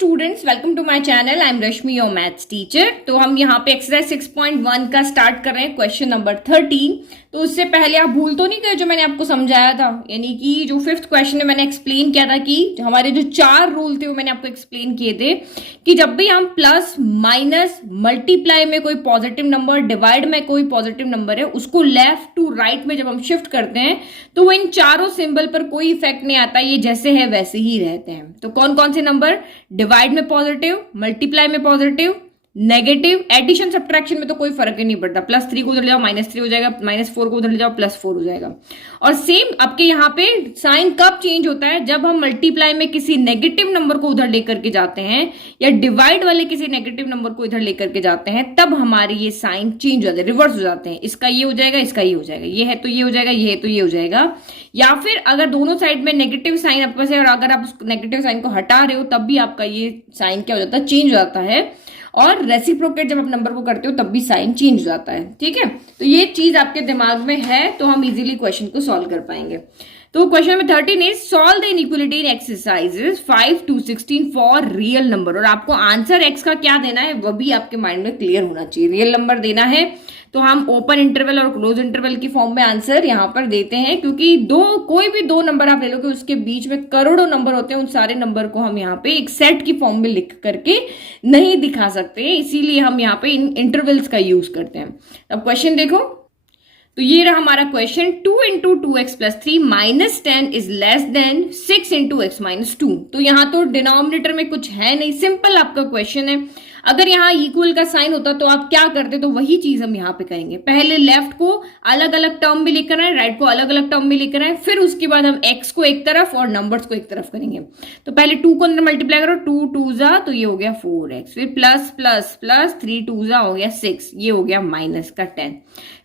Students, welcome to my channel. I am Rashmi, your maths teacher. तो हम यहाँ पे एक्सरसाइज 6.1 का स्टार्ट कर रहे हैं, क्वेश्चन नंबर 13। तो उससे पहले आप भूल तो नहीं गए जो मैंने आपको समझाया था, यानी कि जो फिफ्थ क्वेश्चन में मैंने एक्सप्लेन किया था कि हमारे जो 4 रूल थे वो मैंने आपको एक्सप्लेन किए थे कि जब भी हम प्लस माइनस मल्टीप्लाई में कोई पॉजिटिव नंबर, डिवाइड में कोई पॉजिटिव नंबर है, उसको लेफ्ट टू राइट में जब हम शिफ्ट करते हैं तो वो इन चारों सिंबल पर कोई इफेक्ट नहीं आता, ये जैसे है वैसे ही रहते हैं। तो कौन कौन से नंबर? डिवाइड में पॉजिटिव, मल्टीप्लाई में पॉजिटिव, नेगेटिव, एडिशन सब्ट्रैक्शन में तो कोई फर्क ही नहीं पड़ता। +3 को उधर ले जाओ -3 हो जाएगा, -4 को उधर ले जाओ +4 हो जाएगा। और सेम आपके यहाँ पे साइन कब चेंज होता है? जब हम मल्टीप्लाई में किसी नेगेटिव नंबर को उधर लेकर के जाते हैं या डिवाइड वाले किसी नेगेटिव नंबर को इधर लेकर के जाते हैं, तब हमारे ये साइन चेंज हो जाते हैं, रिवर्स हो जाते हैं। इसका ये हो जाएगा, इसका ये हो जाएगा, ये है तो ये हो जाएगा, ये है तो ये हो जाएगा। या फिर अगर दोनों साइड में नेगेटिव साइन आपके पास है और अगर आप उस नेगेटिव साइन को हटा रहे हो तब भी आपका ये साइन क्या हो जाता है? चेंज हो जाता है। और रेसिप्रोकेट जब आप नंबर को करते हो तब भी साइन चेंज हो जाता है। ठीक है, तो ये चीज आपके दिमाग में है तो हम इजीली क्वेश्चन को सॉल्व कर पाएंगे। तो question number 13 is solve the inequality in exercises 5 to 16 for real number. और आपको आंसर एक्स का क्या देना है वह भी आपके माइंड में क्लियर होना चाहिए। रियल नंबर देना है तो हम ओपन इंटरवल और क्लोज इंटरवल की फॉर्म में आंसर यहाँ पर देते हैं, क्योंकि कोई भी दो नंबर आप ले लो कि उसके बीच में करोड़ों नंबर होते हैं, उन सारे नंबर को हम यहाँ पे एक सेट की फॉर्म में लिख करके नहीं दिखा सकते, इसीलिए हम यहाँ पे इन इंटरवल्स का यूज करते हैं। अब क्वेश्चन देखो, तो ये रहा हमारा question. 2 into 2x plus 3 minus 10 is less than 6 into x minus 2। तो यहाँ तो डिनोमिनेटर में कुछ है नहीं, सिंपल आपका क्वेश्चन है। अगर यहाँ इक्वल का साइन होता तो आप क्या करते? तो वही चीज हम यहाँ पे करेंगे। पहले लेफ्ट को अलग अलग टर्म में लेकर आए, राइट को अलग अलग टर्म में लेकर आए, फिर उसके बाद हम x को एक तरफ और नंबर्स को एक तरफ करेंगे। तो पहले 2 को अंदर मल्टीप्लाई करो, 2 2 जा तो ये हो गया 4x, फिर प्लस प्लस प्लस 3 2 जा हो गया 6, ये हो गया माइनस का 10,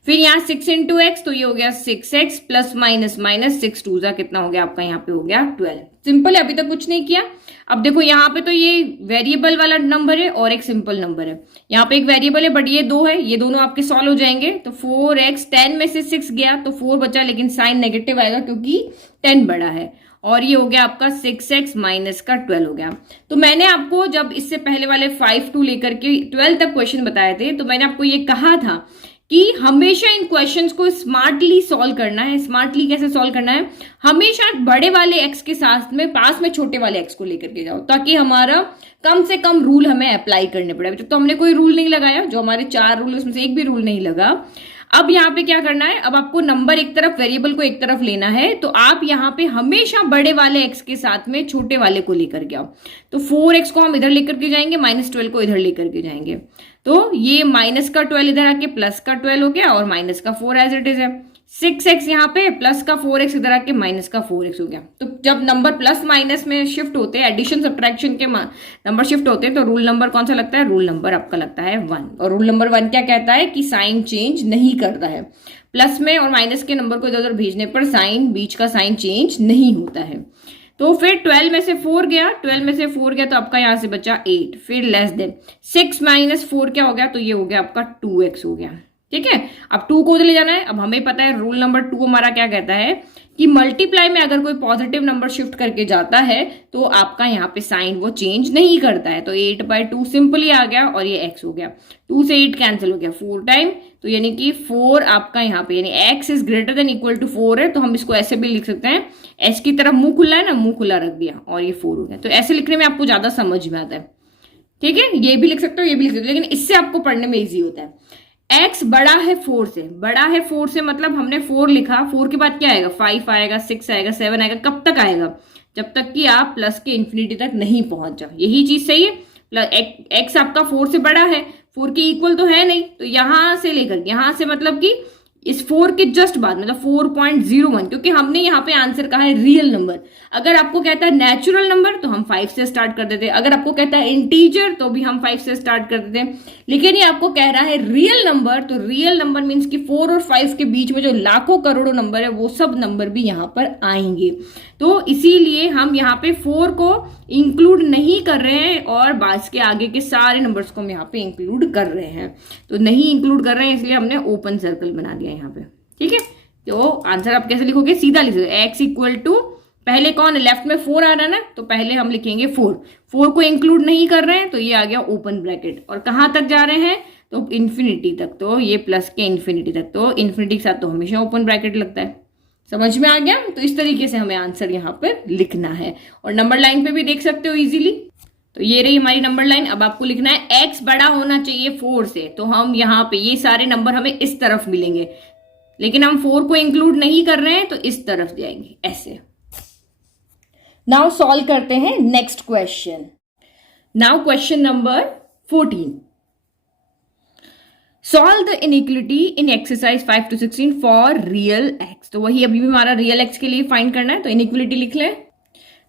फिर यहाँ 6 into x तो ये हो गया 6x प्लस माइनस माइनस 6 2 जा कितना हो गया आपका? यहाँ पे हो गया 12। सिंपल है, अभी तक कुछ नहीं किया। अब देखो यहाँ पे तो ये वेरिएबल वाला नंबर है और एक सिंपल नंबर है। यहाँ पे एक वेरिएबल है बट ये 2 है, ये दोनों आपके सॉल्व हो जाएंगे। तो 4x 10 में से 6 गया तो 4 बचा, लेकिन साइन नेगेटिव आएगा क्योंकि 10 बड़ा है। और ये हो गया आपका 6x माइनस का 12 हो गया। तो मैंने आपको जब इससे पहले वाले 5 to लेकर के 12 तक क्वेश्चन बताए थे तो मैंने आपको ये कहा था कि हमेशा इन क्वेश्चंस को स्मार्टली सॉल्व करना है। स्मार्टली कैसे सॉल्व करना है? हमेशा बड़े वाले x के साथ में पास में छोटे वाले x को लेकर के जाओ, ताकि हमारा कम से कम रूल हमें अप्लाई करने पड़े। तो हमने कोई रूल नहीं लगाया, जो हमारे 4 रूल उसमें से एक भी रूल नहीं लगा। अब यहाँ पे क्या करना है? अब आपको नंबर एक तरफ, वेरिएबल को एक तरफ लेना है, तो आप यहाँ पे हमेशा बड़े वाले x के साथ में छोटे वाले को लेकर के आओ। तो 4x को हम इधर लेकर के जाएंगे, -12 को इधर लेकर के जाएंगे, तो ये माइनस का 12 इधर आके प्लस का 12 हो गया और माइनस का 4 एज इट इज है। 6x यहाँ पे प्लस का 4x इधर आके माइनस का 4x हो गया। तो जब नंबर प्लस माइनस में शिफ्ट होते हैं, एडिशन सब्ट्रैक्शन के नंबर शिफ्ट होते हैं, तो रूल नंबर कौन सा लगता है? रूल नंबर आपका लगता है 1। और रूल नंबर 1 क्या कहता है? कि साइन चेंज नहीं करता है। प्लस में और माइनस के नंबर को इधर उधर भेजने पर साइन, बीच का साइन चेंज नहीं होता है। तो फिर 12 में से 4 गया, 12 में से 4 गया तो आपका यहां से बचा 8, फिर लेस देन 6 माइनस 4 क्या हो गया? तो ये हो गया आपका 2x हो गया। ठीक है, अब 2 को उधर ले जाना है। अब हमें पता है रूल नंबर 2 हमारा क्या कहता है कि मल्टीप्लाई में अगर कोई पॉजिटिव नंबर शिफ्ट करके जाता है तो आपका यहाँ पे साइन वो चेंज नहीं करता है। तो 8/2 सिंपली आ गया और ये x हो गया। 2 से 8 कैंसिल हो गया 4 टाइम, तो यानी कि 4 आपका यहाँ पे, यानी x is greater than equal to 4 है, तो हम इसको ऐसे भी लिख सकते हैं, h की तरफ मुंह खुला है ना, मुंह खुला रख दिया और ये 4 हो गया। तो ऐसे लिखने में आपको ज्यादा समझ में आता है। ठीक है, ये भी लिख सकते हो, ये भी लिख सकते हो, लेकिन इससे आपको पढ़ने में ईजी होता है। x बड़ा है 4 से, बड़ा है 4 से मतलब हमने 4 लिखा, 4 के बाद क्या आएगा? 5 आएगा, 6 आएगा, 7 आएगा। कब तक आएगा? जब तक कि आप प्लस के इन्फिनिटी तक नहीं पहुंच जाओ। यही चीज सही है। x आपका 4 से बड़ा है, 4 के इक्वल तो है नहीं, तो यहां से लेकर यहां से मतलब कि इस 4 के जस्ट बाद मतलब 4.01, क्योंकि हमने यहाँ पे आंसर कहा है रियल नंबर। अगर आपको कहता है नेचुरल नंबर तो हम 5 से स्टार्ट कर देते हैं, अगर आपको कहता है इंटीजर तो भी हम 5 से स्टार्ट कर देते हैं, लेकिन ये आपको कह रहा है रियल नंबर। तो रियल नंबर मीन्स कि 4 और 5 के बीच में जो लाखों करोड़ों नंबर है वो सब नंबर भी यहाँ पर आएंगे। तो इसीलिए हम यहाँ पे 4 को इंक्लूड नहीं कर रहे हैं और बास के आगे के सारे नंबर्स को हम यहाँ पे इंक्लूड कर रहे हैं। तो नहीं इंक्लूड कर रहे हैं इसलिए हमने ओपन सर्कल बना दिया यहाँ पे। ठीक है, तो आंसर आप कैसे लिखोगे? सीधा लिख सकते, x इक्वल टू पहले कौन लेफ्ट में 4 आ रहा है ना, तो पहले हम लिखेंगे 4 को इंक्लूड नहीं कर रहे हैं तो ये आ गया ओपन ब्रैकेट। और कहां तक जा रहे हैं तो इन्फिनिटी तक, तो ये प्लस के इन्फिनिटी तक, तो इन्फिनिटी के साथ तो हमेशा ओपन ब्रैकेट लगता है। समझ में आ गया? तो इस तरीके से हमें आंसर यहाँ पर लिखना है और नंबर लाइन पे भी देख सकते हो इजीली। तो ये रही हमारी नंबर लाइन। अब आपको लिखना है x बड़ा होना चाहिए 4 से, तो हम यहाँ पे ये सारे नंबर हमें इस तरफ मिलेंगे, लेकिन हम 4 को इंक्लूड नहीं कर रहे हैं तो इस तरफ जाएंगे ऐसे। नाउ सॉल्व करते हैं next question. Now question number 14, solve the inequality in exercise 5 to 16 for real x. तो वही अभी भी हमारा रियल एक्स के लिए फाइंड करना है, तो इनइक्वालिटी लिख लें।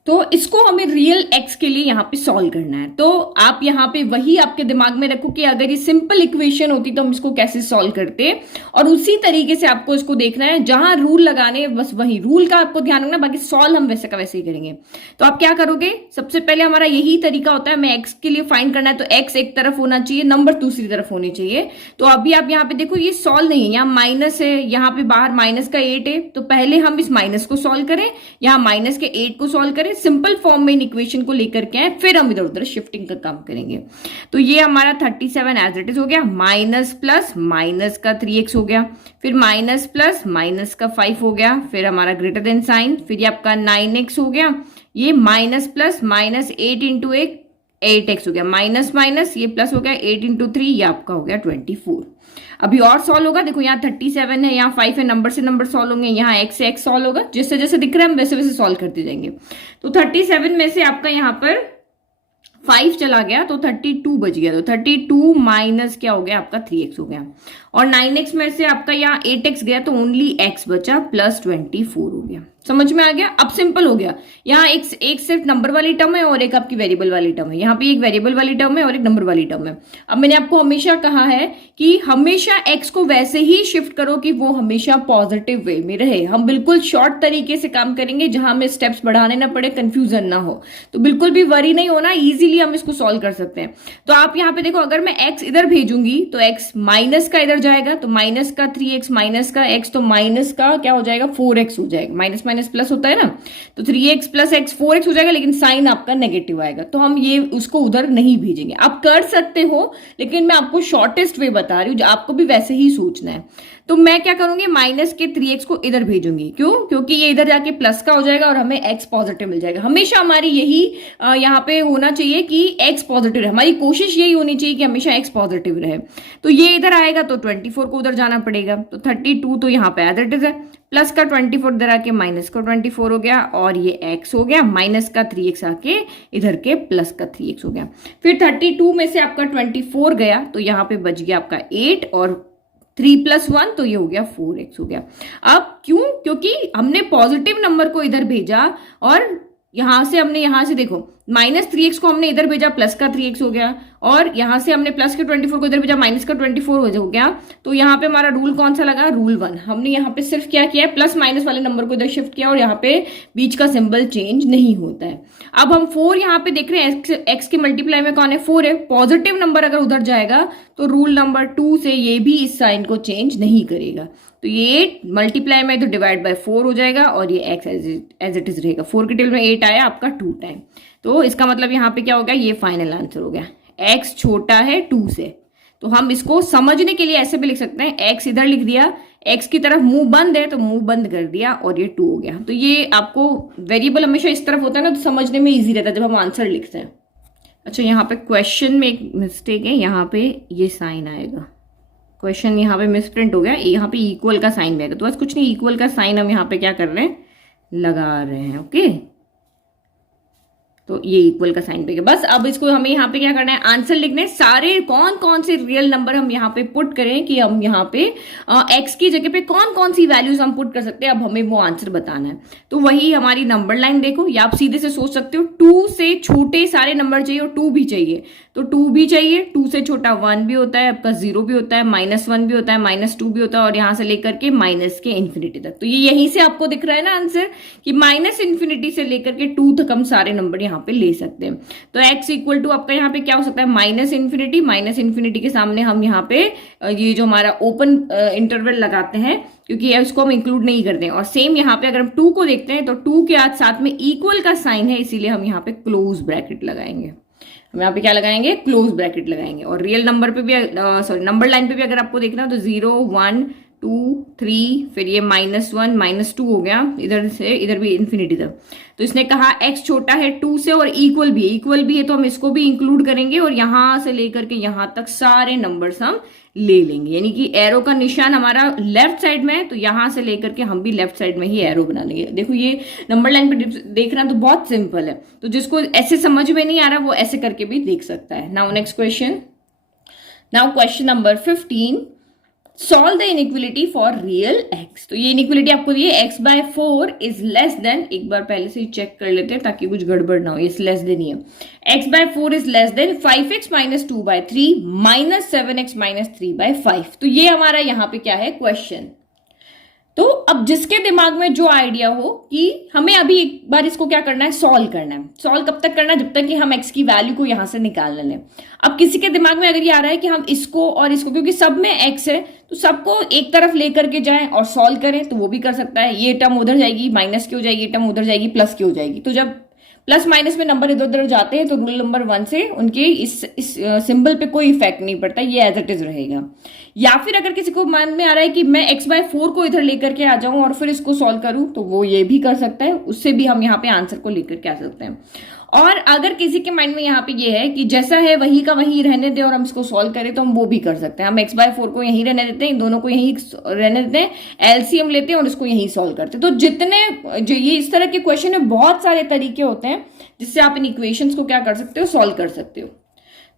तो इसको हमें रियल एक्स के लिए यहाँ पे सॉल्व करना है। तो आप यहाँ पे वही आपके दिमाग में रखो कि अगर ये सिंपल इक्वेशन होती तो हम इसको कैसे सॉल्व करते, और उसी तरीके से आपको इसको देखना है। जहां रूल लगाने बस वही रूल का आपको ध्यान रखना, बाकी सॉल्व हम वैसे का वैसे ही करेंगे। तो आप क्या करोगे, सबसे पहले हमारा यही तरीका होता है, हमें एक्स के लिए फाइंड करना है तो एक्स एक तरफ होना चाहिए, नंबर दूसरी तरफ होनी चाहिए। तो अभी आप यहाँ पे देखो ये सॉल्व नहीं है, यहाँ माइनस है, यहाँ पे बाहर माइनस का 8 है, तो पहले हम इस माइनस को सॉल्व करें, यहाँ माइनस के 8 को सॉल्व करें, सिंपल फॉर्म में इन इक्वेशन को लेकर के आए, फिर हम इधर उधर शिफ्टिंग का काम करेंगे। तो ये हमारा 37 एज इट इज हो गया, माइनस प्लस माइनस का 3x हो गया, फिर माइनस प्लस माइनस का 5 हो गया, फिर हमारा ग्रेटर देन साइन, फिर ये आपका 9x हो गया, ये minus plus minus 8 into 8x हो गया, माइनस माइनस ये प्लस हो गया 8 इंटू 3, ये आपका हो गया 24। अभी और सॉल्व होगा, देखो यहाँ 37 है, यहाँ 5 है, नंबर से नंबर सॉल्व होंगे, यहाँ x से x सॉल्व होगा, जैसे जैसे दिख रहा है हम वैसे वैसे सॉल्व करते जाएंगे। तो 37 में से आपका यहाँ पर 5 चला गया तो 32 बच गया, तो 32 माइनस क्या हो गया आपका 3x हो गया, और 9x में से आपका यहाँ 8x गया तो ओनली x बचा प्लस 24 हो गया। समझ में आ गया? अब सिंपल हो गया, यहाँ एक सिर्फ नंबर वाली टर्म है और एक आपकी वेरिएबल वाली टर्म है, यहाँ पे एक वेरिएबल वाली टर्म है और एक नंबर वाली टर्म है। अब मैंने आपको हमेशा कहा है कि हमेशा x को वैसे ही शिफ्ट करो कि वो हमेशा पॉजिटिव वे में रहे। हम बिल्कुल शॉर्ट तरीके से काम करेंगे जहां हमें स्टेप्स बढ़ाने ना पड़े, कंफ्यूजन ना हो, तो बिल्कुल भी वरी नहीं होना, इजीली हम इसको सॉल्व कर सकते हैं। तो आप यहाँ पे देखो, अगर मैं x इधर भेजूंगी तो x माइनस का इधर जाएगा, तो माइनस का 3x माइनस का x, तो माइनस का क्या हो जाएगा 4x हो जाएगा, माइनस माइनस प्लस होता है ना, तो 3x प्लस x 4x हो जाएगा, लेकिन साइन आपका नेगेटिव आएगा, तो हम ये उसको उधर नहीं भेजेंगे। आप कर सकते हो, लेकिन मैं आपको शॉर्टेस्ट वे बता रही हूँ, आपको भी वैसे ही सोचना है। तो मैं क्या करूंगी, माइनस के 3x को इधर भेजूंगी, क्यों? क्योंकि ये इधर जाके प्लस का हो जाएगा और हमें x पॉजिटिव मिल जाएगा। हमेशा हमारी यही यहाँ पे होना चाहिए कि x पॉजिटिव रहे, हमारी कोशिश यही होनी चाहिए कि हमेशा x पॉजिटिव रहे। तो ये इधर आएगा तो 24 को उधर जाना पड़ेगा, तो 32 तो यहाँ पे एज इट इज है, प्लस का 24 इधर आके माइनस का 24 हो गया, और ये x हो गया, माइनस का 3x आके इधर के प्लस का 3x हो गया। फिर 32 में से आपका 24 गया तो यहाँ पे बच गया आपका 8 और 3 + 1, तो ये हो गया 4x हो गया। अब क्यों? क्योंकि हमने पॉजिटिव नंबर को इधर भेजा और यहां से हमने यहां से देखो माइनस 3x को हमने इधर भेजा, प्लस का 3x हो गया, और यहां से हमने प्लस के 24 को इधर भेजा, माइनस का 24 हो गया। तो यहाँ पे हमारा रूल कौन सा लगा, रूल 1। हमने यहाँ पे सिर्फ क्या किया है, प्लस माइनस वाले नंबर को इधर शिफ्ट किया और यहाँ पे बीच का सिंबल चेंज नहीं होता है। अब हम 4 यहाँ पे देख रहे हैं, x के मल्टीप्लाई में कौन है, 4 है। पॉजिटिव नंबर अगर उधर जाएगा तो रूल नंबर 2 से ये भी इस साइन को चेंज नहीं करेगा, तो ये 8 मल्टीप्लाई में तो डिवाइड बाय 4 हो जाएगा और ये x एज इट इज रहेगा। 4 के टेबल में 8 आया आपका 2 टाइम, तो इसका मतलब यहाँ पे क्या हो गया, ये फाइनल आंसर हो गया। x छोटा है 2 से, तो हम इसको समझने के लिए ऐसे भी लिख सकते हैं, x इधर लिख दिया, x की तरफ मुंह बंद है तो मुंह बंद कर दिया और ये 2 हो गया। तो ये आपको वेरिएबल हमेशा इस तरफ होता है ना, तो समझने में इजी रहता है जब हम आंसर लिखते हैं। अच्छा, यहाँ पे क्वेश्चन में एक मिस्टेक है, यहाँ पे ये साइन आएगा, क्वेश्चन यहाँ पे मिसप्रिंट हो गया, यहाँ पे इक्वल का साइन भी आएगा, तो बस कुछ नहीं, इक्वल का साइन हम यहाँ पे क्या कर रहे हैं, लगा रहे हैं। ओके, तो ये इक्वल का साइन पे बस। अब इसको हमें यहाँ पे क्या करना है, आंसर लिखने, सारे कौन कौन से रियल नंबर हम यहाँ पे पुट करें कि हम यहाँ पे x की जगह पे कौन कौन सी वैल्यूज हम पुट कर सकते हैं, अब हमें वो आंसर बताना है। तो वही हमारी नंबर लाइन देखो, या आप सीधे से सोच सकते हो 2 से छोटे सारे नंबर चाहिए और 2 भी चाहिए, तो 2 भी चाहिए, 2 से छोटा 1 भी होता है, आपका 0 भी होता है, -1 भी होता है, -2 भी होता है, और यहाँ से लेकर के माइनस के इन्फिनिटी तक। तो ये यहीं से आपको दिख रहा है ना आंसर, कि -∞ से लेकर के 2 तक हम सारे नंबर यहाँ यहाँ पे ले सकते हैं। तो x इक्वल टू आपका यहाँ पे क्या हो सकता है, माइनस इन्फिनिटी के सामने हम यहाँ पे ये जो हमारा ओपन इंटरवल लगाते हैं, क्योंकि इसको हम इंक्लूड नहीं करते हैं। और सेम यहाँ पे अगर हम 2 को देखते हैं तो 2 के साथ में इक्वल का साइन है, इसीलिए हम यहाँ पे क्लोज ब्रैकेट लगाएंगे। हम यहाँ पे क्या लगाएंगे, क्लोज ब्रैकेट लगाएंगे। और रियल नंबर पे भी नंबर लाइन पे भी अगर आपको देखना तो 0 1 2 3 फिर ये -1 -2 हो गया, इधर से इधर भी इन्फिनिटी तक। तो इसने कहा x छोटा है 2 से और इक्वल भी है तो हम इसको भी इंक्लूड करेंगे और यहां से लेकर के यहां तक सारे नंबर्स हम ले लेंगे। यानी कि एरो का निशान हमारा लेफ्ट साइड में है तो यहां से लेकर के हम भी लेफ्ट साइड में ही एरो बना लेंगे। देखो ये नंबर लाइन पे देखना तो बहुत सिंपल है, तो जिसको ऐसे समझ में नहीं आ रहा वो ऐसे करके भी देख सकता है। Now next question, now question number 15, solve the inequality for real x। तो ये इनइक्वलिटी आपको दी है x/4 इज लेस देन, एक बार पहले से ही चेक कर लेते हैं ताकि कुछ गड़बड़ ना हो, इस लेस देन ही है। x/4 is less than 5x - 2/3 - 7x - 3/5। तो ये हमारा यहाँ पे क्या है, क्वेश्चन। तो अब जिसके दिमाग में जो आइडिया हो कि हमें अभी एक बार इसको क्या करना है, सॉल्व करना है। सॉल्व कब तक करना है, जब तक कि हम x की वैल्यू को यहां से निकाल लें। अब किसी के दिमाग में अगर ये आ रहा है कि हम इसको और इसको, क्योंकि सब में x है तो सबको एक तरफ लेकर के जाएं और सॉल्व करें, तो वो भी कर सकता है। ये टर्म उधर जाएगी, माइनस की हो जाएगी, टर्म उधर जाएगी, प्लस की हो जाएगी। तो जब प्लस माइनस में नंबर इधर उधर जाते हैं तो रूल नंबर 1 से उनके इस सिंबल पे कोई इफेक्ट नहीं पड़ता, ये एज इट इज रहेगा। या फिर अगर किसी को मन में आ रहा है कि मैं x/4 को इधर लेकर के आ जाऊं और फिर इसको सॉल्व करूं, तो वो ये भी कर सकता है, उससे भी हम यहाँ पे आंसर को लेकर के आ सकते हैं। और अगर किसी के माइंड में यहाँ पे ये है कि जैसा है वही का वही रहने दे और हम इसको सॉल्व करें, तो हम वो भी कर सकते हैं। हम x/4 को यहीं रहने देते हैं, इन दोनों को यहीं रहने देते हैं, एलसीएम लेते हैं और इसको यहीं सॉल्व करते हैं। तो जितने जो ये इस तरह के क्वेश्चन है, बहुत सारे तरीके होते हैं जिससे आप इन इक्वेशंस को क्या कर सकते हो, सॉल्व कर सकते हो।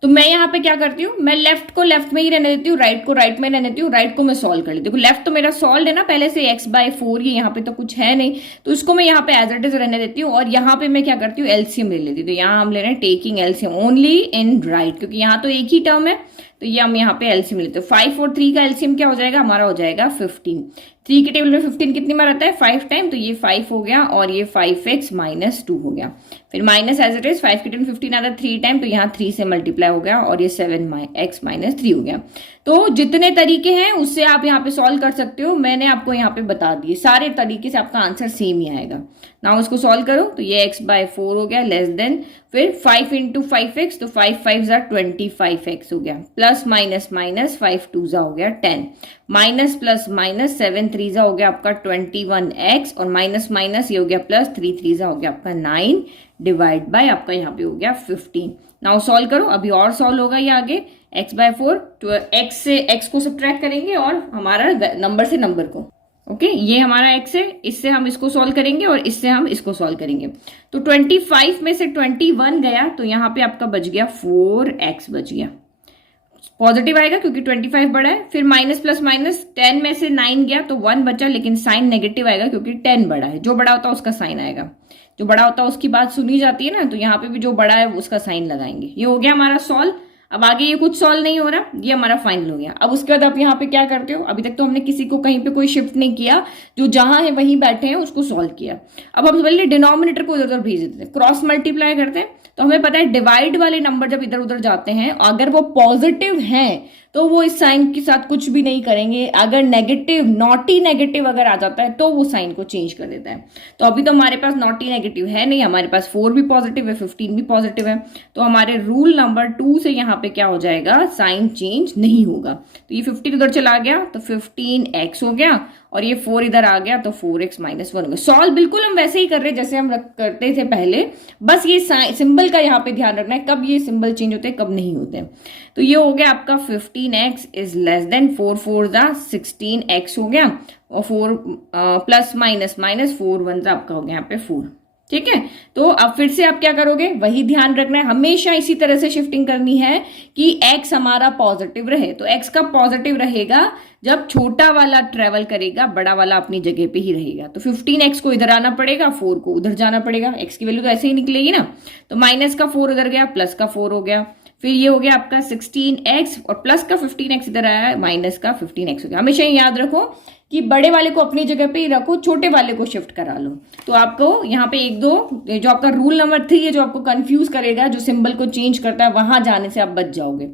तो मैं यहाँ पे क्या करती हूँ, मैं लेफ्ट को लेफ्ट में ही रहने देती हूँ, राइट को राइट में रहने देती हूँ, राइट को मैं सॉल्व कर लेती हूँ। लेफ्ट तो मेरा सॉल्व है ना पहले से, x/4, ये यहाँ पे तो कुछ है नहीं, तो इसको मैं यहाँ पे एज इट इज रहने देती हूँ। और यहाँ पे मैं क्या करती हूँ, एलसीएम ले लेती हूँ। तो यहाँ हम ले रहे हैं taking LCM only in right, क्योंकि यहाँ तो एक ही टर्म है, तो ये हम यहाँ पे एलसीएम लेते हैं। 5 और 3 का एलसीएम क्या हो जाएगा, हमारा हो जाएगा 15। 3 के टेबल में 15 कितनी बार आता है, 5 टाइम, तो ये 5 हो गया और ये 5x - 2 हो गया। फिर माइनस एज इट इज, 5 के टेबल 15 आता है 3 टाइम, तो यहाँ 3 से मल्टीप्लाई हो गया और ये 7x - 3 हो गया। तो जितने तरीके हैं उससे आप यहाँ पे सॉल्व कर सकते हो, मैंने आपको यहाँ पे बता दिए, सारे तरीके से आपका आंसर सेम ही आएगा। नाउ इसको सॉल्व करो, तो ये x/4 हो गया लेस देन, फिर 5 × 5x, तो 5 5 25x हो गया, प्लस माइनस माइनस 5 2 हो गया 10, माइनस प्लस माइनस 7 3 हो गया आपका 21x, और माइनस माइनस ये हो गया प्लस 3 3 हो गया आपका 9, डिवाइड बाय आपका यहाँ पे हो गया 15। नाउ सॉल्व करो, अभी और सॉल्व होगा ये आगे। x/4 तो x से x को सब्ट्रैक्ट करेंगे और हमारा नंबर से नंबर को, ओके ये हमारा x है, इससे हम इसको सॉल्व करेंगे और इससे हम इसको सॉल्व करेंगे। तो 25 में से 21 गया, तो यहाँ पे आपका बच गया 4x बच गया, पॉजिटिव आएगा क्योंकि 25 बड़ा है। फिर माइनस प्लस माइनस 10 में से 9 गया तो 1 बचा, लेकिन साइन नेगेटिव आएगा क्योंकि 10 बड़ा है। जो बड़ा होता है उसका साइन आएगा, जो बड़ा होता है उसकी बात सुनी जाती है ना, तो यहाँ पे भी जो बड़ा है उसका साइन लगाएंगे। ये हो गया हमारा सॉल्व। अब आगे ये कुछ सॉल्व नहीं हो रहा, ये हमारा फाइनल हो गया। अब उसके बाद आप यहाँ पे क्या करते हो, अभी तक तो हमने किसी को कहीं पे कोई शिफ्ट नहीं किया, जो जहां है वहीं बैठे हैं उसको सॉल्व किया। अब हम पहले डिनोमिनेटर को इधर उधर भेज देते हैं, क्रॉस मल्टीप्लाई करते हैं, तो हमें पता है डिवाइड वाले नंबर जब इधर उधर जाते हैं, अगर वो पॉजिटिव हैं तो वो इस साइन के साथ कुछ भी नहीं करेंगे। अगर नेगेटिव, नॉटी नेगेटिव अगर आ जाता है तो वो साइन को चेंज कर देता है। तो अभी तो हमारे पास नॉटी नेगेटिव है नहीं, हमारे पास 4 भी पॉजिटिव है, 15 भी पॉजिटिव है, तो हमारे रूल नंबर 2 से यहाँ पे क्या हो जाएगा, साइन चेंज नहीं होगा। तो ये 15 उधर चला गया तो 15x हो गया, और ये 4 इधर आ गया तो 4x - 1 हो गया। सॉल्व बिल्कुल हम वैसे ही कर रहे हैं जैसे हम करते थे पहले, बस ये सिंबल का यहाँ पे ध्यान रखना है, कब ये सिंबल चेंज होते हैं कब नहीं होते। तो ये हो गया आपका 15x is less than 4 4 16x हो गया, और 4 प्लस माइनस माइनस 4 1 आपका हो गया यहाँ पे 4। ठीक है, तो अब फिर से आप क्या करोगे, वही ध्यान रखना है, हमेशा इसी तरह से शिफ्टिंग करनी है कि x हमारा पॉजिटिव रहे। तो x का पॉजिटिव रहेगा जब छोटा वाला ट्रेवल करेगा, बड़ा वाला अपनी जगह पे ही रहेगा। तो 15x को इधर आना पड़ेगा, 4 को उधर जाना पड़ेगा, x की वैल्यू तो ऐसे ही निकलेगी ना। तो माइनस का 4 उधर गया, प्लस का 4 हो गया, फिर ये हो गया आपका 16x, और प्लस का 15x इधर आया, माइनस का 15x हो गया। हमेशा याद रखो कि बड़े वाले को अपनी जगह पे ही रखो, छोटे वाले को शिफ्ट करा लो। तो आपको यहाँ पे एक दो जो आपका रूल नंबर 3 है जो आपको कंफ्यूज करेगा, जो सिंबल को चेंज करता है, वहां जाने से आप बच जाओगे।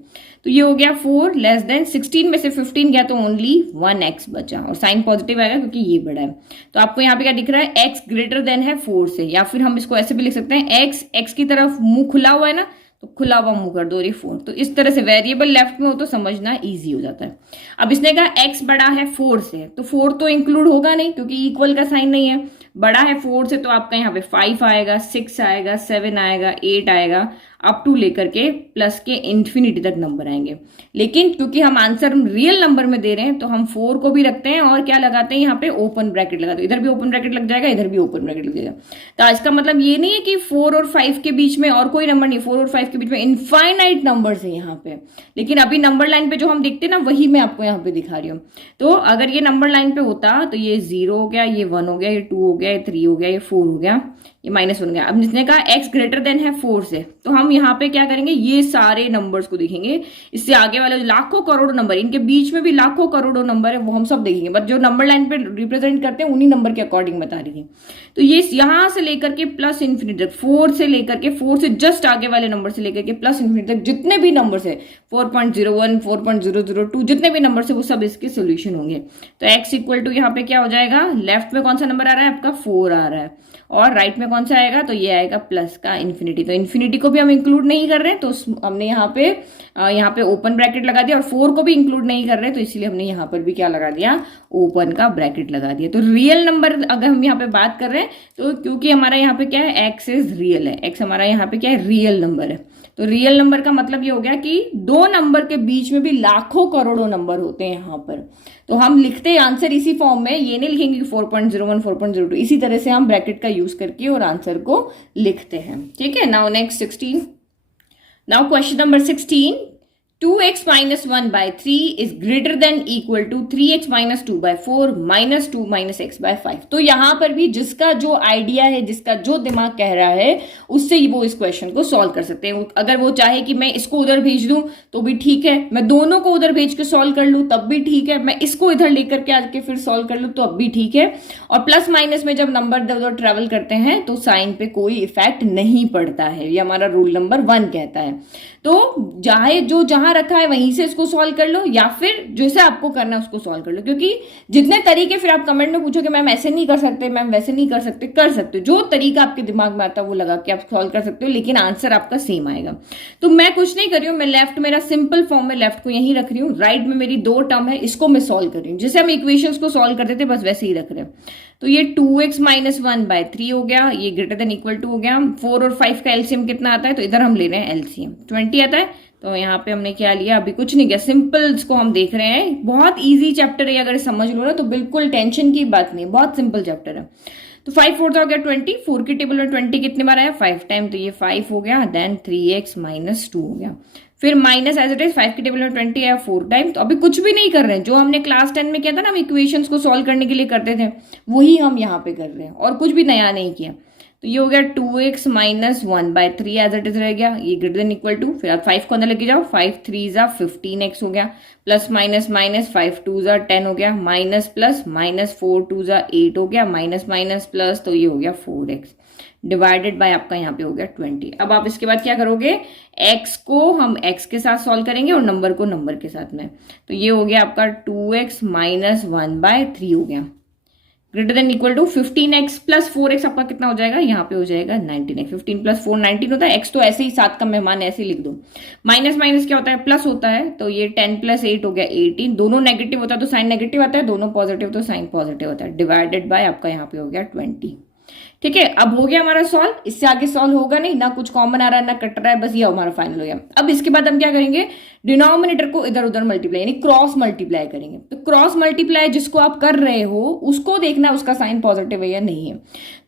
तो ये हो गया 4 लेस देन 16 में से 15 गया तो ओनली 1x बचा, और साइन पॉजिटिव आएगा क्योंकि ये बड़ा है। तो आपको यहाँ पे क्या दिख रहा है, x ग्रेटर देन है 4 से, या फिर हम इसको ऐसे भी लिख सकते हैं x की तरफ मुंह खुला हुआ है ना, तो खुला हुआ मुंह कर दो, और ये 4। तो इस तरह से वेरिएबल लेफ्ट में हो तो समझना इजी हो जाता है। अब इसने कहा x बड़ा है 4 से, तो 4 तो इंक्लूड होगा नहीं क्योंकि इक्वल का साइन नहीं है। बड़ा है 4 से तो आपका यहाँ पे 5 आएगा, 6 आएगा, 7 आएगा, 8 आएगा, अप टू लेकर के प्लस के इंफिनिटी तक नंबर आएंगे। लेकिन क्योंकि हम आंसर रियल नंबर में दे रहे हैं तो हम 4 को भी रखते हैं और क्या लगाते हैं, यहाँ पे ओपन ब्रैकेट लगाते हैं। इधर भी ओपन ब्रैकेट लग जाएगा, इधर भी ओपन ब्रैकेट लग जाएगा। तो इसका मतलब ये नहीं है कि 4 और 5 के बीच में और कोई नंबर नहीं, 4 और 5 के बीच में इनफाइनाइट नंबर्स है यहाँ पे। लेकिन अभी नंबर लाइन पे जो हम देखते हैं ना, वही मैं आपको यहाँ पे दिखा रही हूँ। तो अगर ये नंबर लाइन पे होता तो ये 0 हो गया, ये 1 हो गया, ये 2 हो गया, ये 3 हो गया, ये 4 हो गया, ये -1 गया। अब जिसने कहा x ग्रेटर देन है 4 से, तो हम यहाँ पे क्या करेंगे, ये सारे नंबर्स को देखेंगे। इससे आगे वाले लाखों करोड़ों नंबर, इनके बीच में भी लाखों करोड़ों नंबर है, वो हम सब देखेंगे। बट जो नंबर लाइन पे रिप्रेजेंट करते हैं उन्हीं नंबर के अकॉर्डिंग बता रही थी। तो ये यहां से लेकर के प्लस इन्फिनिटी तक, 4 से लेकर के 4 से जस्ट आगे वाले नंबर से लेकर के प्लस इन्फिनिटी तक जितने भी नंबर्स है, 4.01, 4.002, जितने भी नंबर है वो सब इसके सोल्यूशन होंगे। तो x इक्वल टू यहाँ पे क्या हो जाएगा, लेफ्ट में कौन सा नंबर आ रहा है आपका, 4 आ रहा है, और राइट में कौन सा आएगा, तो ये आएगा प्लस का इन्फिनिटी। तो इन्फिनिटी को भी हम इंक्लूड नहीं कर रहे हैं, तो हमने यहाँ पे ओपन ब्रैकेट लगा दिया, और 4 को भी इंक्लूड नहीं कर रहे हैं, तो इसलिए हमने यहाँ पर भी क्या लगा दिया, ओपन का ब्रैकेट लगा दिया। तो रियल नंबर अगर हम यहाँ पे बात कर रहे हैं, तो क्योंकि हमारा यहाँ पे क्या है, x इज रियल है, x हमारा यहाँ पे क्या है, रियल नंबर है। तो रियल नंबर का मतलब ये हो गया कि दो नंबर के बीच में भी लाखों करोड़ों नंबर होते हैं यहाँ पर। तो हम लिखते हैं आंसर इसी फॉर्म में, ये नहीं लिखेंगे कि 4.01, 4.02, इसी तरह से हम ब्रैकेट का यूज करके और आंसर को लिखते हैं। ठीक है, now next 16, now question number 16, 2x minus 1 by 3 is greater than equal to 3x minus 2 by 4 minus 2 minus x by 5। तो यहां पर भी जिसका जो आइडिया है, जिसका जो दिमाग कह रहा है, उससे ही वो इस क्वेश्चन को सॉल्व कर सकते हैं। अगर वो चाहे कि मैं इसको उधर भेज दूं तो भी ठीक है, मैं दोनों को उधर भेज के सॉल्व कर लूं तब भी ठीक है, मैं इसको इधर लेकर के आके फिर सॉल्व कर लूं तो अब भी ठीक है। और प्लस माइनस में जब नंबर उधर ट्रेवल करते हैं तो साइन पे कोई इफेक्ट नहीं पड़ता है, ये हमारा रूल नंबर 1 कहता है। तो चाहे जो जहां रखा है वहीं से इसको सॉल्व कर लो, या फिर जैसे आपको करना है उसको सॉल्व कर लो। क्योंकि जितने तरीके फिर आप कमेंट में पूछोगे मैम ऐसे नहीं कर सकते, मैम वैसे नहीं कर सकते, कर सकते हो। जो तरीका आपके दिमाग में आता है वो लगा के आप सॉल्व कर सकते हो, लेकिन आंसर आपका सेम आएगा। तो मैं कुछ नहीं कर रही हूँ, मैं लेफ्ट मेरा सिंपल फॉर्म में लेफ्ट को यहीं रख रही हूँ, राइट में मेरी 2 टर्म है, इसको मैं सॉल्व कर रही हूँ। जैसे हम इक्वेशंस को सॉल्व करते थे बस वैसे ही रख रहे हैं। तो ये 2x minus 1 by 3 हो गया, ये ग्रेटर देन इक्वल टू हो गया। 4 और 5 का एलसीएम कितना आता है, तो इधर हम ले रहे हैं एलसीएम 20 आता है। तो यहाँ पे हमने क्या लिया, अभी कुछ नहीं किया, सिंपल इसको हम देख रहे हैं। बहुत इजी चैप्टर है, अगर समझ लो ना तो बिल्कुल टेंशन की बात नहीं, बहुत सिंपल चैप्टर है। तो 5 4 हो गया 20, 4 की टेबल में 20 कितने बार आया, 5 टाइम, तो ये 5 हो गया। देन 3x minus 2 हो गया, फिर माइनस एज इट इज 5 की टेबल में 20 आया 4 टाइम। तो अभी कुछ भी नहीं कर रहे हैं, जो हमने क्लास 10 में किया था ना, हम इक्वेशंस को सॉल्व करने के लिए करते थे, वही हम यहाँ पे कर रहे हैं, और कुछ भी नया नहीं किया। तो ये हो गया 2x minus 1 by 3 as it is रह गया, ये ग्रेटर देन इक्वल टू, फिर आप 5 को अंदर लेके जाओ, 5 3 जा 15x हो गया, प्लस माइनस माइनस 5 2 जा 10 हो गया, माइनस प्लस माइनस 4 2 जा 8 हो गया, माइनस माइनस प्लस, तो ये हो गया 4x डिवाइडेड बाय आपका यहाँ पे हो गया 20। अब आप इसके बाद क्या करोगे, x को हम x के साथ सॉल्व करेंगे और नंबर को नंबर के साथ में। तो ये हो गया आपका 2x minus 1 by 3 हो गया, greater than equal to 15x plus 4x आपका कितना हो जाएगा, यहाँ पे हो जाएगा 19x। 15 प्लस 4 19 होता है, x तो ऐसे ही 7 का मेहमान ऐसे ही लिख दो। माइनस माइनस क्या होता है, प्लस होता है, तो ये 10 प्लस 8 हो गया 18। दोनों नेगेटिव होता है तो साइन नेगेटिव आता है, दोनों पॉजिटिव तो साइन पॉजिटिव होता है, डिवाइडेड बाय आपका यहाँ पे हो गया 20। ठीक है, अब हो गया हमारा सॉल्व, इससे आगे सॉल्व होगा नहीं, ना कुछ कॉमन आ रहा है ना कट रहा है, बस ये हमारा फाइनल हो गया। अब इसके बाद हम क्या करेंगे, डिनोमिनेटर को इधर उधर मल्टीप्लाई यानी क्रॉस मल्टीप्लाई करेंगे। तो क्रॉस मल्टीप्लाई जिसको आप कर रहे हो उसको देखना उसका साइन पॉजिटिव है या नहीं है।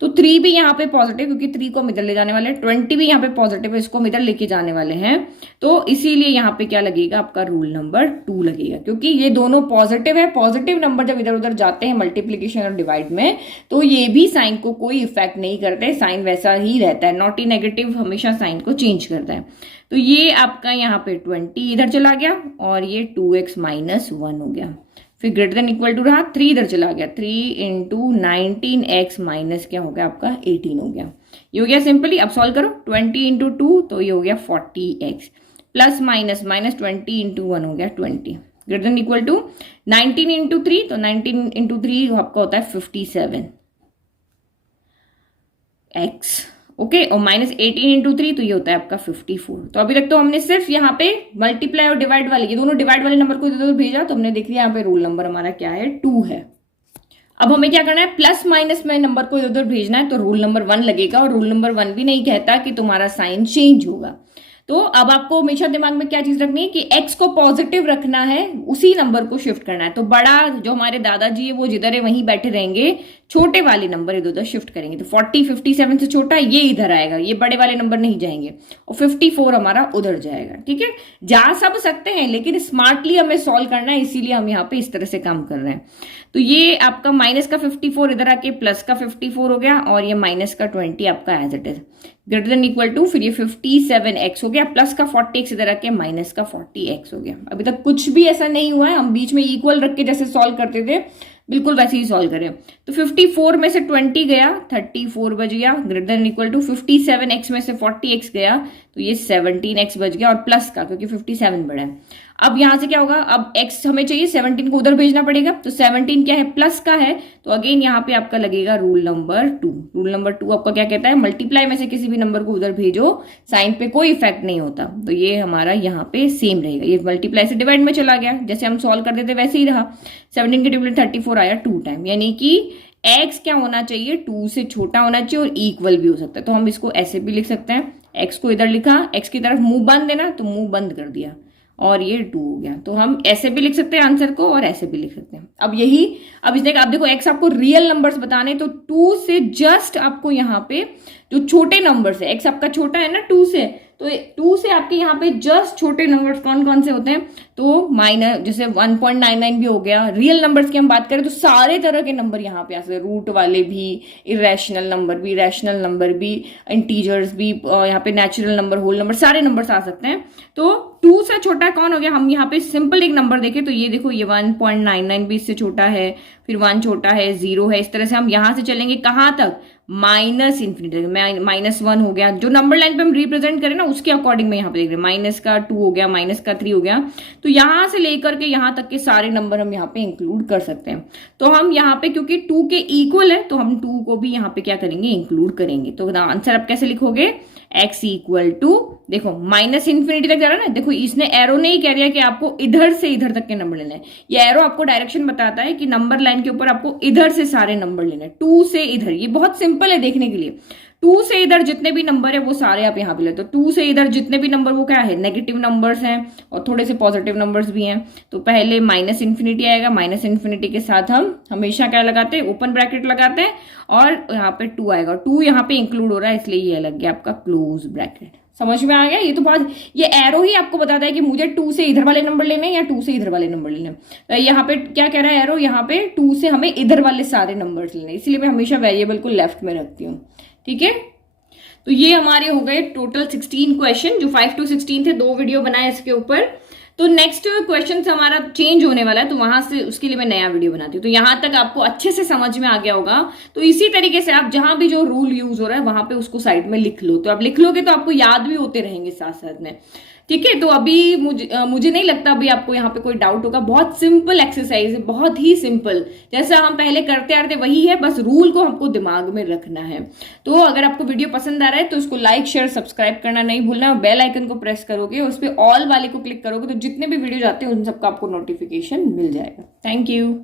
तो 3 भी यहाँ पे पॉजिटिव, क्योंकि 3 को हम इधर ले जाने वाले हैं, 20 भी यहाँ पे पॉजिटिव है, इसको हम इधर लेके जाने वाले हैं। तो इसीलिए यहाँ पे क्या लगेगा, आपका रूल नंबर 2 लगेगा, क्योंकि ये दोनों पॉजिटिव है। पॉजिटिव नंबर जब इधर उधर जाते हैं मल्टीप्लीकेशन और डिवाइड में, तो ये भी साइन को कोई इफेक्ट नहीं करते, साइन वैसा ही रहता है। नॉट नेगेटिव हमेशा साइन को चेंज करता है। तो ये आपका यहाँ पे 20 इधर चला गया, और ये 2x minus 1 हो गया। फिर ग्रेटर देन इक्वल टू रहा, 3 इधर चला गया, 3 इंटू 19x माइनस क्या हो गया आपका 18 हो गया। ये हो गया सिंपली। अब सॉल्व करो, 20 इंटू 2 तो ये हो गया 40x, plus minus minus 20 into 1 हो गया 20, greater than equal to 19 into 3 तो 19 इंटू 3 आपका होता है 57x, ओके, और माइनस 18 इंटू 3 तो ये होता है आपका 54। तो अभी तक तो हमने सिर्फ यहाँ पे मल्टीप्लाई और डिवाइड वाले, ये दोनों डिवाइड वाले नंबर को इधर भेजा, तो हमने देख लिया यहाँ पे रूल नंबर हमारा क्या है 2 है। अब हमें क्या करना है, प्लस माइनस में नंबर को इधर भेजना है, तो रूल नंबर 1 लगेगा, और रूल नंबर 1 भी नहीं कहता कि तुम्हारा साइन चेंज होगा। तो अब आपको हमेशा दिमाग में क्या चीज रखनी है कि x को पॉजिटिव रखना है, उसी नंबर को शिफ्ट करना है। तो बड़ा जो हमारे दादाजी है वो जिधर है वहीं बैठे रहेंगे, छोटे वाले नंबर इधर उधर शिफ्ट करेंगे। तो 40 57 से छोटा ये इधर आएगा, ये बड़े वाले नंबर नहीं जाएंगे, और 54 हमारा उधर जाएगा। ठीक है, जा सब सकते हैं लेकिन स्मार्टली हमें सॉल्व करना है, इसीलिए हम यहाँ पे इस तरह से काम कर रहे हैं। तो ये आपका माइनस का 54 इधर आके प्लस का 54 हो गया, और ये माइनस का 20 आपका as it is, greater than equal to, फिर ये 57x हो गया, प्लस का 40x इधर आके माइनस का 40x हो गया। अभी तक कुछ भी ऐसा नहीं हुआ है, हम बीच में इक्वल रख के जैसे सॉल्व करते थे बिल्कुल वैसे ही सॉल्व करें। तो 54 में से 20 गया, 34 बच गया, greater than equal to 57x में से 40x गया, तो ये 17x बच गया, और प्लस का क्योंकि 57 बड़ा है। अब यहां से क्या होगा, अब x हमें चाहिए, 17 को उधर भेजना पड़ेगा, तो 17 क्या है प्लस का है, तो अगेन यहाँ पे आपका लगेगा रूल नंबर 2। रूल नंबर 2 आपका क्या कहता है, मल्टीप्लाई में से किसी भी नंबर को उधर भेजो, साइन पे कोई इफेक्ट नहीं होता। तो ये हमारा यहाँ पे सेम रहेगा, ये मल्टीप्लाई से डिवाइड में चला गया, जैसे हम सॉल्व कर देते वैसे ही रहा। 17 के डिवाइड 34 आया 2 टाइम, यानी कि x क्या होना चाहिए, 2 से छोटा होना चाहिए और इक्वल भी हो सकता है। तो हम इसको ऐसे भी लिख सकते हैं, x को इधर लिखा, x की तरफ मुंह बंद है ना, तो मुंह बंद कर दिया, और ये 2 हो गया। तो हम ऐसे भी लिख सकते हैं आंसर को, और ऐसे भी लिख सकते हैं। अब यही, अब इसने आप देखो x आपको रियल नंबर्स बताने, तो 2 से जस्ट आपको यहाँ पे जो छोटे नंबर्स है, x आपका छोटा है ना 2 से, तो 2 से आपके यहाँ पे जस्ट छोटे नंबर्स कौन कौन से होते हैं, तो माइनस जैसे 1.99 भी हो गया। रियल नंबर्स की हम बात करें तो सारे तरह के नंबर यहाँ पे आ सकते हैं, रूट वाले भी, इरेशनल नंबर भी, रैशनल नंबर भी, इंटीजर्स भी, यहाँ पे नेचुरल नंबर, होल नंबर, सारे नंबर्स आ सकते हैं। तो 2 से छोटा कौन हो गया, हम यहाँ पे सिंपल एक नंबर देखें तो ये देखो, ये 1.99 भी इससे छोटा है, फिर 1 छोटा है, 0 है, इस तरह से हम यहां से चलेंगे कहां तक, माइनस इन्फिनिटी, -1 हो गया। जो नंबर लाइन पे हम रिप्रेजेंट करें ना उसके अकॉर्डिंग में यहाँ पे देख रहे हैं, माइनस का 2 हो गया, माइनस का 3 हो गया। तो यहां से लेकर के यहां तक के सारे नंबर हम यहाँ पे इंक्लूड कर सकते हैं। तो हम यहाँ पे क्योंकि 2 के इक्वल है तो हम 2 को भी यहाँ पे क्या करेंगे, इंक्लूड करेंगे। तो आंसर आप कैसे लिखोगे, x इक्वल टू, देखो माइनस इन्फिनिटी तक जा रहा है ना, देखो इसने एरो नहीं कह दिया कि आपको इधर से इधर तक के नंबर लेने हैं, ये एरो आपको डायरेक्शन बताता है कि नंबर लाइन के ऊपर आपको इधर से सारे नंबर लेने हैं, 2 से इधर। ये बहुत सिंपल है देखने के लिए, 2 से इधर जितने भी नंबर है वो सारे आप यहाँ पे लेते हो। 2 से इधर जितने भी नंबर वो क्या है, नेगेटिव नंबर्स हैं और थोड़े से पॉजिटिव नंबर्स भी हैं। तो पहले माइनस इन्फिनिटी आएगा, माइनस इन्फिनिटी के साथ हम हमेशा क्या लगाते हैं, ओपन ब्रैकेट लगाते हैं, और यहाँ पे 2 आएगा, 2 यहाँ पे इंक्लूड हो रहा है इसलिए ये लग गया आपका क्लोज ब्रैकेट। समझ में आ गया, ये तो बहुत, ये एरो ही आपको बताता है कि मुझे 2 से इधर वाले नंबर लेने हैं या 2 से इधर वाले नंबर लेने हैं। यहाँ पे क्या कह रहा है एरो, यहाँ पे 2 से हमें इधर वाले सारे नंबर्स लेने, इसलिए मैं हमेशा वेरिएबल को लेफ्ट में रखती हूँ। ठीक है, तो ये हमारे हो गए टोटल 16 क्वेश्चन, जो 5 to 16 थे, 2 वीडियो बनाए इसके ऊपर। तो नेक्स्ट क्वेश्चन से हमारा चेंज होने वाला है, तो वहां से उसके लिए मैं नया वीडियो बनाती हूँ। तो यहां तक आपको अच्छे से समझ में आ गया होगा। तो इसी तरीके से आप जहां भी जो रूल यूज हो रहा है वहां पे उसको साइड में लिख लो, तो आप लिख लोगे तो आपको याद भी होते रहेंगे साथ साथ में। ठीक है, तो अभी मुझे नहीं लगता अभी आपको यहाँ पे कोई डाउट होगा। बहुत सिंपल एक्सरसाइज है, बहुत ही सिंपल, जैसा हम पहले करते आ रहे थे वही है, बस रूल को हमको दिमाग में रखना है। तो अगर आपको वीडियो पसंद आ रहा है तो उसको लाइक शेयर सब्सक्राइब करना नहीं भूलना, बेल आइकन को प्रेस करोगे, उस पर ऑल वाले को क्लिक करोगे तो जितने भी वीडियो आते हैं उन सबका आपको नोटिफिकेशन मिल जाएगा। Thank you.